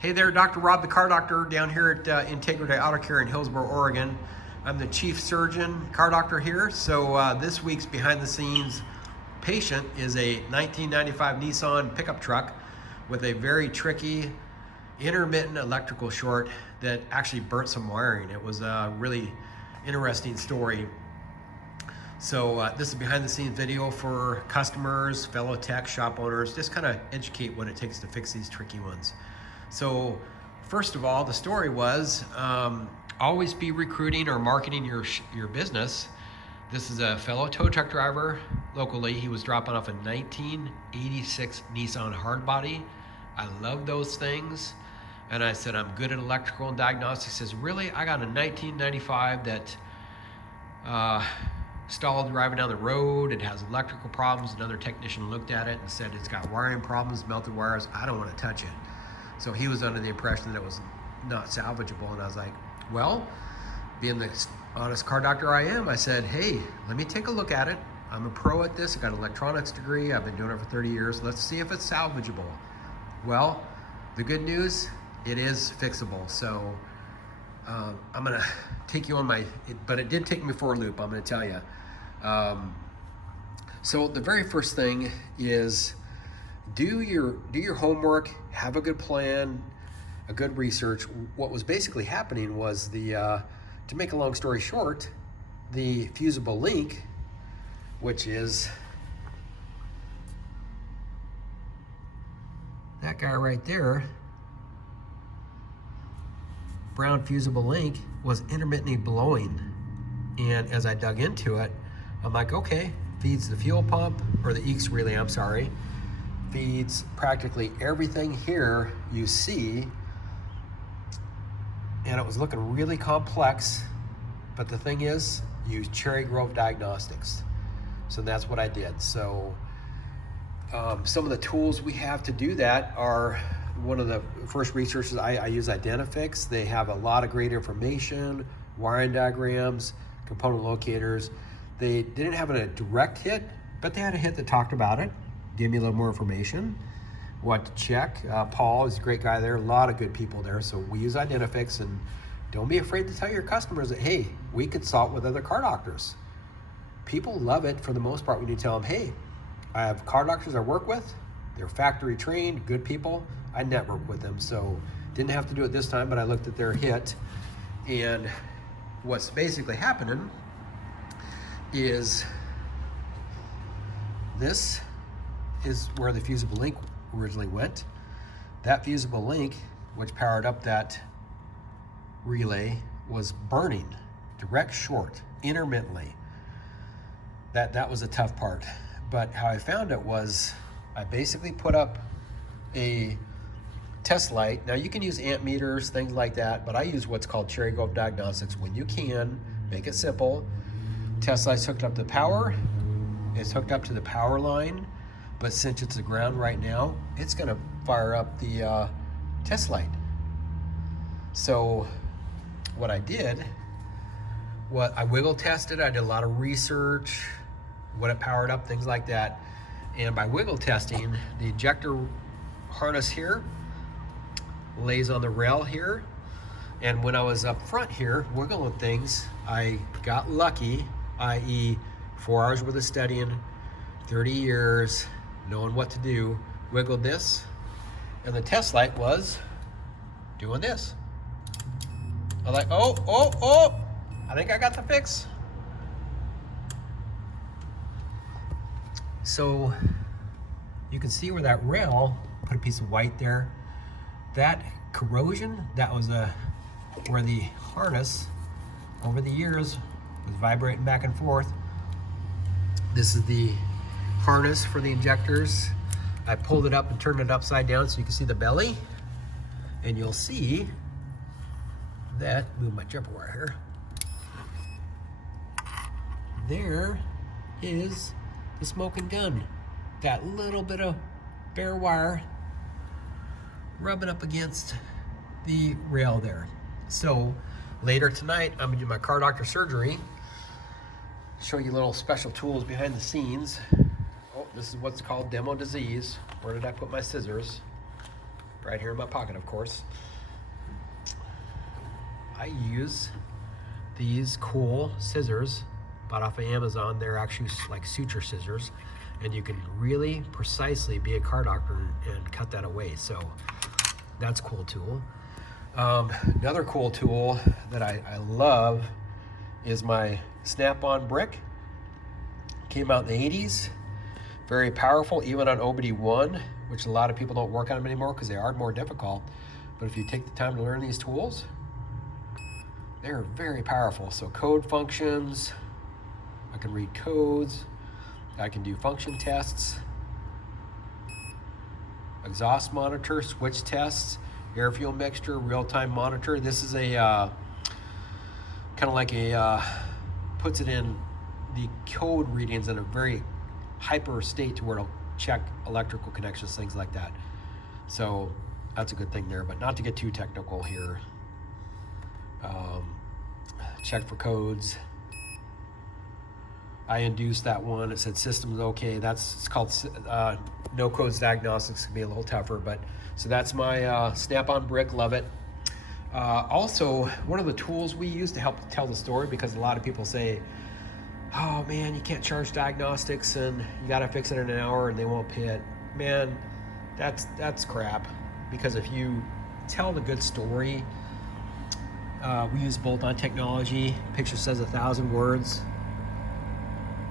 Hey there, Dr. Rob, the car doctor down here at Integrity Auto Care in Hillsboro, Oregon. I'm the chief surgeon, car doctor here. So this week's behind the scenes patient is a 1995 Nissan pickup truck with a very tricky intermittent electrical short that actually burnt some wiring. It was a really interesting story. So this is a behind the scenes video for customers, fellow tech, shop owners, just kind of educate what it takes to fix these tricky ones. So first of all, the story was always be recruiting or marketing your business. This is a fellow tow truck driver locally. He was dropping off a 1986 Nissan hardbody. I love those things. And I said, I'm good at electrical and diagnostics. He says, really? I got a 1995 that stalled driving down the road. It has electrical problems. Another technician looked at it and said, it's got wiring problems, melted wires. I don't want to touch it. So he was under the impression that it was not salvageable. And I was like, well, being the honest car doctor I am, I said, hey, let me take a look at it. I'm a pro at this. I got an electronics degree. I've been doing it for 30 years. Let's see if it's salvageable. Well, the good news, it is fixable. So I'm gonna take you on but it did take me for a loop, I'm gonna tell you. So the very first thing is do your homework, have a good plan, a good research. What was basically happening was to make a long story short, the fusible link, which is that guy right there, brown fusible link, was intermittently blowing. And as I dug into it, I'm like, okay, feeds the fuel pump, or the EX relay, I'm sorry, feeds practically everything here you see. And it was looking really complex, but the thing is, use Grove Diagnostics. So that's what I did. So some of the tools we have to do that are, one of the first resources I use Identifix. They have a lot of great information, wiring diagrams, component locators. They didn't have a direct hit, but they had a hit that talked about it, gave me a little more information, what to check. Paul is a great guy there, a lot of good people there. So we use Identifix, and don't be afraid to tell your customers that, hey, we consult with other car doctors. People love it for the most part when you tell them, hey, I have car doctors I work with. They're factory trained, good people. I network with them. So didn't have to do it this time, but I looked at their hit. And what's basically happening is this is where the fusible link originally went. That fusible link, which powered up that relay, was burning, direct short, intermittently. That was a tough part. But how I found it was, I basically put up a test light. Now you can use amp meters, things like that, but I use what's called Grove Diagnostics. When you can, make it simple. Test light's hooked up to the power. It's hooked up to the power line, but since it's the ground right now, it's gonna fire up the test light. So what I did, I wiggle tested, I did a lot of research, what it powered up, things like that. And by wiggle testing, the ejector harness here lays on the rail here. And when I was up front here, wiggling things, I got lucky, i.e. 4 hours worth of studying, 30 years, knowing what to do, wiggled this, and the test light was doing this. I was like, oh, I think I got the fix. So you can see where that rail, put a piece of white there, that corrosion, that was where the harness over the years was vibrating back and forth. This is the harness for the injectors. I pulled it up and turned it upside down so you can see the belly, and you'll see that, move my jumper wire here, there is the smoking gun. That little bit of bare wire rubbing up against the rail there. So later tonight, I'm gonna do my car doctor surgery, show you little special tools behind the scenes. Oh, this is what's called demo disease. Where did I put my scissors? right here in my pocket, of course. I use these cool scissors bought off of Amazon. They're actually like suture scissors, and you can really precisely be a car doctor and cut that away. So that's a cool tool. Another cool tool that I love is my SnapOn Brick. Came out in the 80s. Very powerful, even on OBD1, which a lot of people don't work on them anymore because they are more difficult. But if you take the time to learn these tools, they're very powerful. So code functions, I can read codes, I can do function tests, exhaust monitor, switch tests, air fuel mixture, real-time monitor. This is a kind of like a, puts it in the code readings in a very hyper state to where it'll check electrical connections, things like that. So that's a good thing there, but not to get too technical here. Check for codes. I induced that one. It said system's okay. It's called no codes diagnostics. Can be a little tougher, but so that's my SnapOn Brick. Love it. Also, one of the tools we use to help tell the story, because a lot of people say, oh man, you can't charge diagnostics and you got to fix it in an hour and they won't pay it. Man, that's crap. Because if you tell the good story, we use BoltOn Technology. Picture says 1,000 words.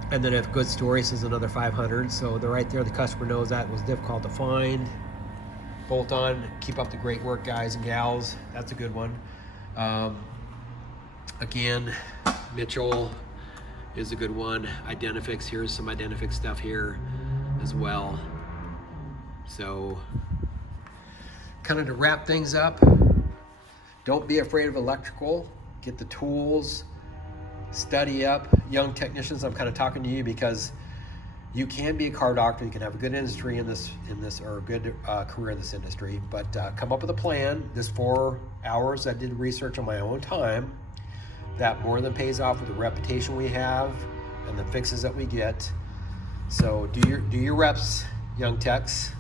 And then if good story says another 500. So they're right there. The customer knows that was difficult to find. BoltOn, keep up the great work, guys and gals. That's a good one. Again, Mitchell is a good one. Identifix, here's some Identifix stuff here as well. So kind of to wrap things up, don't be afraid of electrical. Get the tools, study up. Young technicians, I'm kind of talking to you because you can be a car doctor. You can have a good industry in this or a good career in this industry, but come up with a plan. This 4 hours I did research on my own time. That more than pays off with the reputation we have and the fixes that we get. So do your reps, young techs.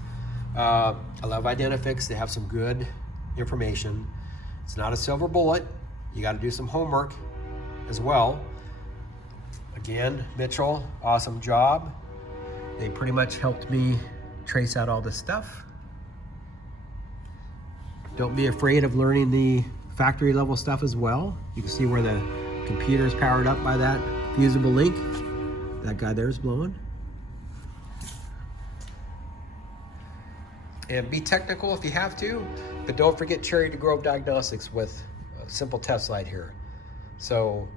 I love Identifix. They have some good information. It's not a silver bullet. You got to do some homework as well. Again, Mitchell, awesome job. They pretty much helped me trace out all this stuff. Don't be afraid of learning the factory level stuff as well. You can see where the computer is powered up by that fusible link. That guy there is blowing. And be technical if you have to, but don't forget Cherry to Grove Diagnostics with a simple test slide here. So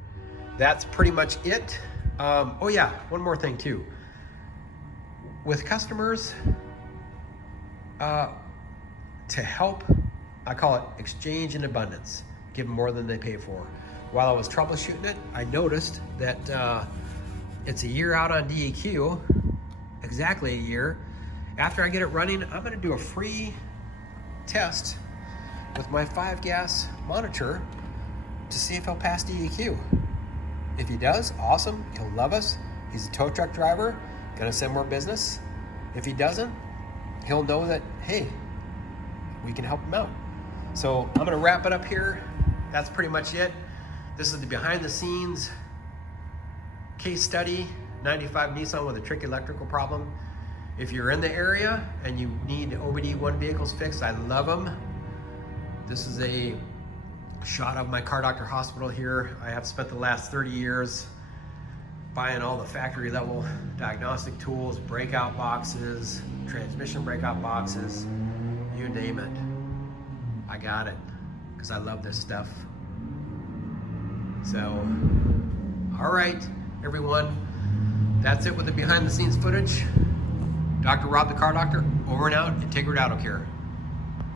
that's pretty much it. Oh yeah, one more thing too. With customers, to help, I call it exchange in abundance. Give them more than they pay for. While I was troubleshooting it, I noticed that it's a year out on DEQ, exactly a year. After I get it running, I'm gonna do a free test with my 5-gas monitor to see if he'll pass DEQ. If he does, awesome, he'll love us. He's a tow truck driver, gonna send more business. If he doesn't, he'll know that, hey, we can help him out. So I'm gonna wrap it up here. That's pretty much it. This is the behind the scenes case study, 95 Nissan with a tricky electrical problem. If you're in the area and you need OBD1 vehicles fixed, I love them. This is a shot of my car doctor hospital here. I have spent the last 30 years buying all the factory level diagnostic tools, breakout boxes, transmission breakout boxes, you name it. I got it, because I love this stuff. So, all right, everyone, that's it with the behind the scenes footage. Dr. Rob the Car Doctor, over and out, Integrity Auto Care.